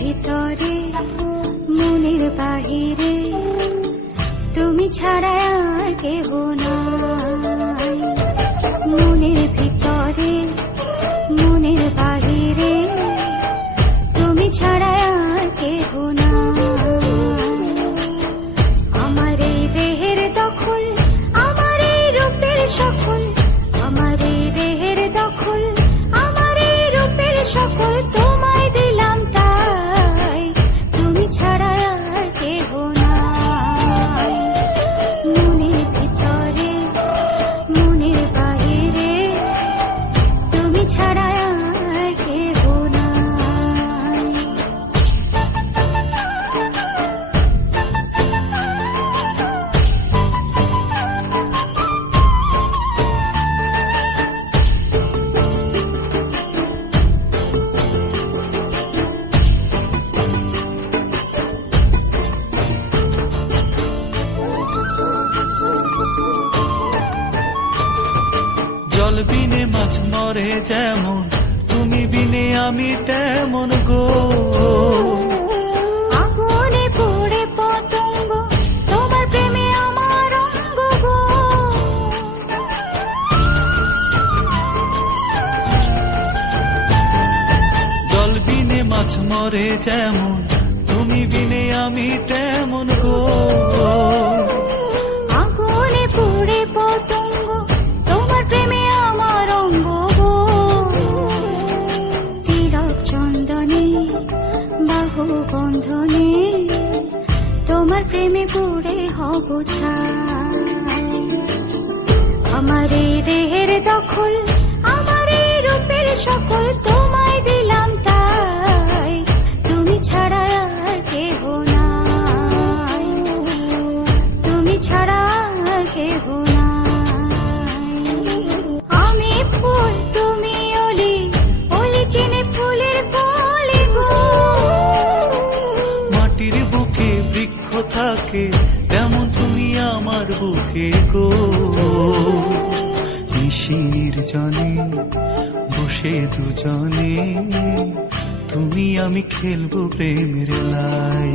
ভিতরে মনের বাহিরে তুমি ছাড়া আর কেহ নাই। মনের ভিতরে মনের বাহিরে তুমি ছাড়া আর কেহ নাই। আমার এই দেহের দখল, আমার এই রূপের সকল, আমার এই দেহের দখল, আমার এই রূপের সকল তোমায় দিলাম তাই, তুমি ছাড়া আর কেহ নাই। মনের ভিতরে মনের বাহিরে তুমি ছাড়া আর কেহ নাই। জল বিনে মাছ মরে যেমন, তুমি বিনে আমি তেমন গো। আগুনে পড়ে পতঙ্গ, তোমার প্রেমে আমার অঙ্গ গো। জল বিনে মাছ মরে যেমন, তুমি বিনে আমি তেমন গো। আগুনে পড়ে পতঙ্গ, তোমার প্রেমে আমার অঙ্গ গো। তিলক চন্দনে বাহু বন্ধনে তোমার প্রেমে পড়ে হব ছাই। আমার এই দেহের দখল, আমার এই রূপের সকল তোমায় দিলাম তাই, তুমি ছাড়া আর কেহ নাই, তুমি ছাড়া আর কেহ নাই। আমি ফুল তুমি অলি, অলি চিনে ফুলের কলি গো। মাটির বুকে বৃক্ষ থাকে তেমন তুমি আমার বুকে গো। নিশির জনে বসে দুজনে তুমি আমি খেলবো প্রেমের লাই।